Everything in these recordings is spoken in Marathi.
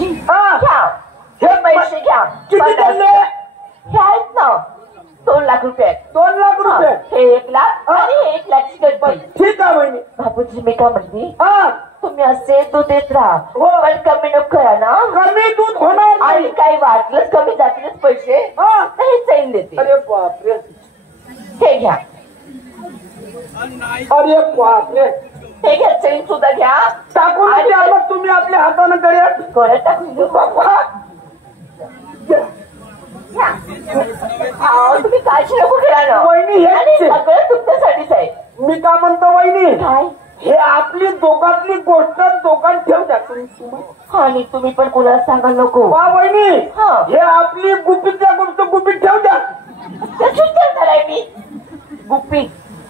बापूजी हा. घ्या हे पैसे घ्या. किती चालले? हे आहेत ना 2 लाख रुपये. 2 लाख रुपये. हे 1 लाख आणि हे 1 लाखची गणपती. ठीक आहे बहिणी. बापूजी मी काय म्हणते हा तुम्ही असे दूध देत राहा हो. पण कमी नको करा ना. कमी दूध होणार आणि नाही. काही वाटलंच कमी जातीलच पैसे हा. तर हे चैन देते. अरे बापरे. हे घ्या अरे बापरे. हे घ्या चैन सुद्धा घ्या. टाकून आणि द्या मग तुम्ही आपल्या हाताने करूया. गोळ्या टाकून घेऊ. बाबा घ्या. अहो, तुम्ही काळजी नको करा ना. वहिनी आणि हे सगळं तुमच्यासाठीच आहे. मी का म्हणतो वहिनी काय हे आपली दोघातली गोष्ट दोघांत ठेव द्या तुम्ही. आणि तुम्ही पण कोणाला सांगा नको. वा वहिनी हा. हे आपली गुपितल्या गोष्ट गुपित ठेव द्या. कशी करणार आहे मी गुप्पी.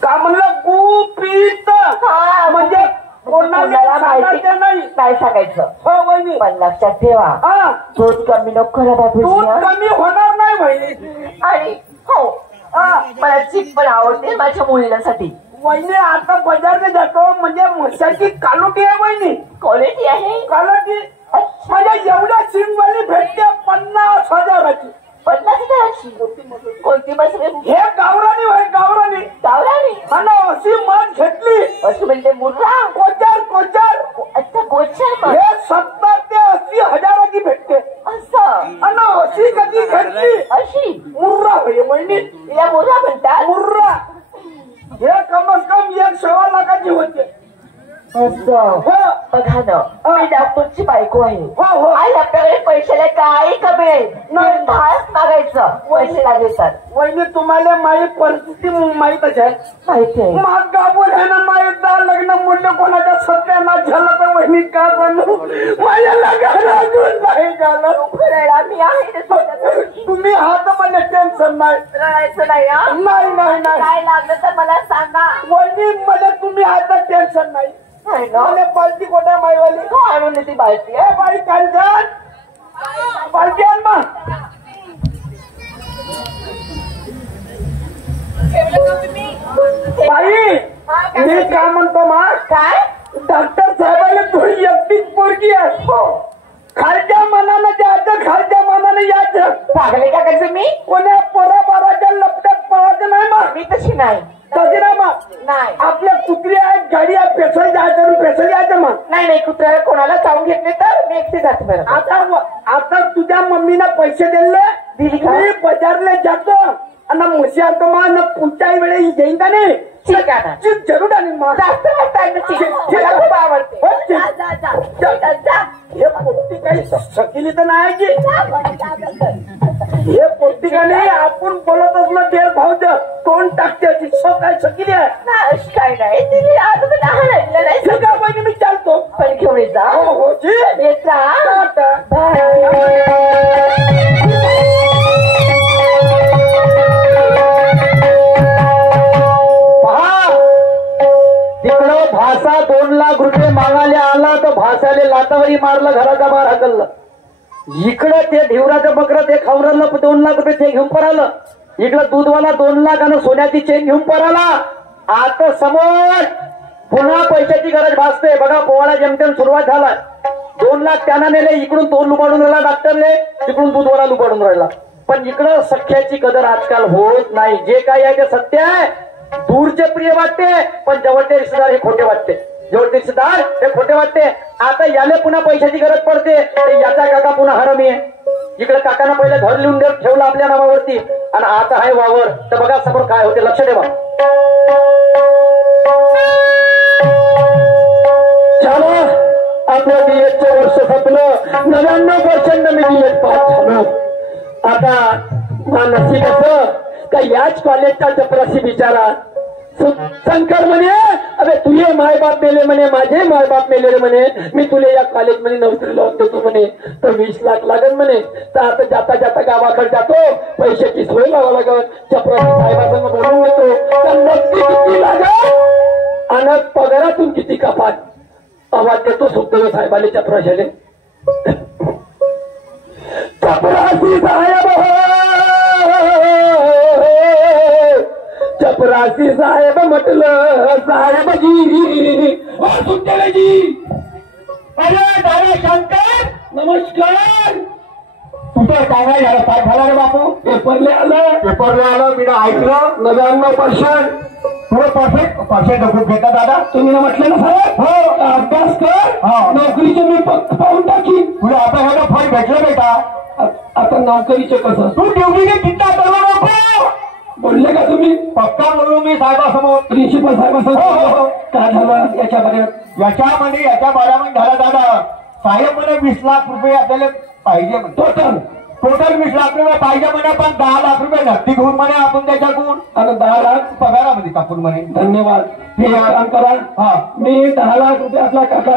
का म्हणलं गुपित हा, म्हणजे कोणाला कोणाला सांगायचं नाही. काय सांगायचं हो वहिनी. पण लक्षात ठेवा हा दूध कमी नको करा दूध बापूजी. कमी होणार नाही वहिनी. आणि हो हा मला चीक पण आवडते माझ्या मुलीसाठी. वहिनी आता बाजारला जातो म्हणजे म्हशाची कालोटी आहे वहिनी. क्वालिटी आहे. कालोटी म्हणजे एवढ्या सिंगवाली भेटते 50,000ची. 50,000ची कोणती बस रे? हे गावरानी होय गावरानी. गावरानी. आणि अशी मत घेतली असं म्हणजे मुर्रा. कोचार कोचार. अच्छा गोच्छा हे 70 ते 80,000ची भेटते. असं आणि अशी कधी घेतली अशी मुर्रा होय वहिनी. तिला मुर्रा म्हणतात. मुर्रा हे कमस कम 1.25 लाखाची होते. असं हो बघा ना मी डॉक्टरची बायको आहे. हो हो आणि आपल्याकडे पैशाला काही कमी आहे. नाही. धास मागायचं पैसे लागेल तर. वहिनी तुम्हाला माझी परिस्थिती माहीतच आहे. माहिती आहे. मग गाबून आहे ना माहीतदा लग्न मूल्य कोणाच्या सत्यानाश झालं तर वहिनी का बनू माझ्या लग्नाला अजून नाही झालं. खरं मी आहे ते सोबत. तुम्ही हात म्हणजे टेन्शन नाही. रडायचं नाही हा. नाही नाही नाही काय लागलं तर मला सांगा. वहिनी मध्ये तुम्ही हातात टेन्शन नाही. नाही ना. मला पालती कोट्या माईवाली हो आणून देते बालटी. ए बाई कांचन पालती आण मग. बाई मी काय म्हणतो मग काय डॉक्टर साहेबांनी थोडी एकटीच पोरगी आहे. हो खालच्या मनानं जायचं खालच्या मनानं यायचं. सांगले का कसं मी कोण्या पोराबाराच्या लपट्यात पळायचं नाही मग. मी तशी नाही. तशी ना मग नाही आपल्या कुत्री आहेत गाडी आहे पेसळ जायचं पेसळ यायचं मग. नाही नाही कुत्र्याला कोणाला चावून घेतले तर मी एकटी जाते. बरं आता तुझ्या मम्मीनं पैसे दिले दिली का? मी बाजारला जातो आणि म्हशी आणतो मग पुढच्या वेळेस येईन का नाही. ठीक आहे ना. चीज जरूर आणीन मग. जास्त वाटतं मला खूप आवडते. हो, जा, जा, जा. जा, जा. हे पोट्टी काही शकिली तर नाही की हे पोट्टी का नाही आपण बोलत असलं ते भाऊ तोंड टाकते अशी काय शकिली आहे. नाही, अशी काय नाही तिने आता तर लहान आणलं नाही. ठीक आहे बहिणी मी चालतो. पण घेऊन येत जा. हो हो जी येत जा. टाटा. तिकडं भासा 2 लाख रुपये मागायला आला तर भासाले लातावरी मारलं घराच्या बाहेर हाकललं. इकडं ते ढिवराचं बकरं ते खावरलं 2 लाख रुपये ते घेऊन परालं. इकडं दूधवाला 2 लाख आणि सोन्याची चेन घेऊन पराला. आता समोर पुन्हा पैशाची गरज भासते. बघा पोवाडा जेमतेम सुरुवात झाला. 2 लाख त्यांना नेले. इकडून तो लुबाडून राहिला डॉक्टरने तिकडून दूधवाला लुबाडून राहिला. पण इकडं सख्याची कदर आजकाल होत नाही. जे काही आहे ते सत्य आहे. दूरचे प्रिय वाटते पण जवळचे रिश्तेदार हे खोटे वाटते. जवळचे रिश्तेदार हे खोटे वाटते. आता याला पुन्हा पैशाची गरज पडते. याचा काका पुन्हा हरमी आहे. इकडे काकानं पहिले घर लिहून ठेवलं आपल्या नावावरती आणि आता आहे वावर. तर बघा समोर काय होते लक्ष ठेवा. आपल्या बीएडचं वर्ष संपलं. 99% मी बीएड पास झालो. आता नशीब असं का याच कॉलेजचा चपराशी बिचारा शंकर म्हणे अबे तुझे मायबाप मेले म्हणे माझे मायबाप मेले रे म्हणे. मी तुले या कॉलेजमध्ये नोकरीला होतो तू म्हणे तर 20 लाख लागेल म्हणे. तर आता जाता जाता गावाकडे जातो पैशाची सोय लावा लागत. चपराशी साहेबांना बोलून घेतो तर नक्की किती लागत आणि पगारातून किती कपात आवाज देतो सुखदेव साहेबाले चपराशाले. चपराशी साहेब चपराशी साहेब म्हटलं साहेबजी सुखदेवजी. अरे दादा शंकर नमस्कार. तुझं सांगाय झालं काय झालं रे बापू? पेपरले आलं मी ऐकलं 99%. थोडं पर्सेंट खूप घेता दादा. तुम्ही म्हटलं ना साहेब हो. अभ्यास कर, हा. नोकरीचे मी पाहून टाकी. तुला आता ह्याला फळ भेटलं बेटा. आता नोकरीचे कसं तू ड्युटीने चिंता करू नको. बोलले का तुम्ही? पक्का बोलू मी साहेबासमोर. प्रिन्सिपल साहेबांसमोर. काय झालं याच्यामध्ये? याच्या बारामध्ये झाला दादा. साहेब म्हणे 20 लाख रुपये आपल्याला पाहिजे म्हणे. टोटल 20 लाख रुपये पाहिजे म्हणे, पण 10 लाख रुपये नक्की घेऊन म्हणे आपण त्याच्याकडून. आणि 10 लाख पगारामध्ये टाकून म्हणे. धन्यवाद. हे काम करा. हा. मी 10 लाख रुपये आपला काका